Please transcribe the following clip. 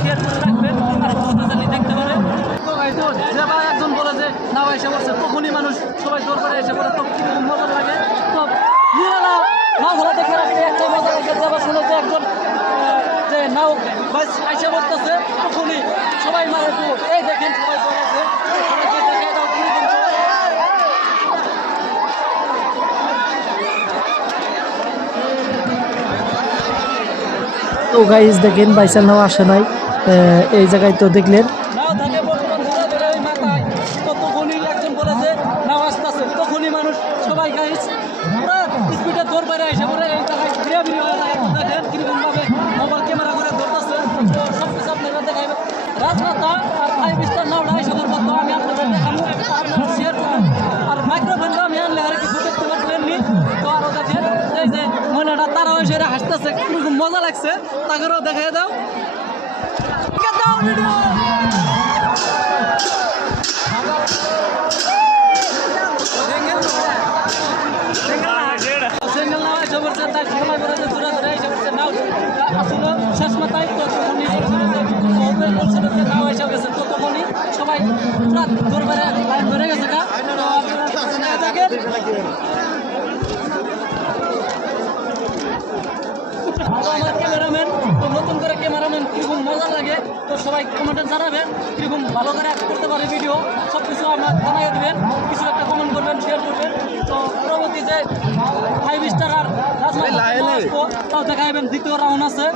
Share করে রাখবেন আর specially দেখতে পারে। তো যেভাবে একজন বলে যে নাও এসে পড়ছে তখনই মানুষ সবাই দৌড় করে এসে পড়ে, তো কিরকম মজা লাগে। তো নিরালা নাও ঘোরা দেখে রাখতে একটা মজা লাগে। যাবার শুনেছে একজন যে নাও বাস এসে পড়তেছে তখনই সবাই মারে দৌড়। এই দেখেন সবাই পড়েছে, সবাইকে দেখে দাও কিরকম। তো গাইজ দেখেন বাইসাল নাও আসে নাই এই জায়গায়, তো দেখলেন নাও থাকে বর্তমান ধরে ধরে ওই মাথায়, তো তখনই একজন বলেছে নাও আসতেছে তখনই মানুষ সবাই গাইজ পুরা স্পিডে দৌড় বাইরে এসে পড়ে এই জায়গায় ঘুরে বেরিয়ে হয়ে যায়। তো দেখেন কিরকমভাবে মোবাইল ক্যামেরা করে ধরতেছে, তো সব কিছু আপনারা দেখাইবে। রাজমাতা আর 5 স্টার নাওটা এসে পড়বো, তো আমি আপনাদের দেখাবো, আপনারা শেয়ার করুন। আর মাইক্রোফোনটা আমি আনলে আর কিছু দেখতে পারবেননি। তো আরও দেখেন এই যে মহিলাটা তারাও এসে হাসতেছে, কিরকম মজা লাগছে তাদেরও দেখাই দাও। সিঙ্গেল নাও এসে পড়ছে, তাই সবাই বলে যে দূরে দূরে এসে পড়ছে। নাও আসলে শেষ মাথায় তো তখনই নাও এসে গেছে, তো তখনই সবাই পুরা দরবারে লাইন ধরে গেছে গা। তো আপনারা দেখেন আমার ক্যামেরাম্যান, তো নতুন করে ক্যামেরাম্যান কীরকম মজা লাগে তো সবাই কমেন্টে জানাবেন, কীরকম ভালো করে করতে পারে ভিডিও সব কিছু আমার জানিয়ে দেবেন। কিছু একটা কমেন্ট করবেন, শেয়ার করবেন। তো পরবর্তী যে 5 স্টার আর রাজমা আসবো তাও দেখাবেন, দ্বিতীয় রাউন্ড আছে।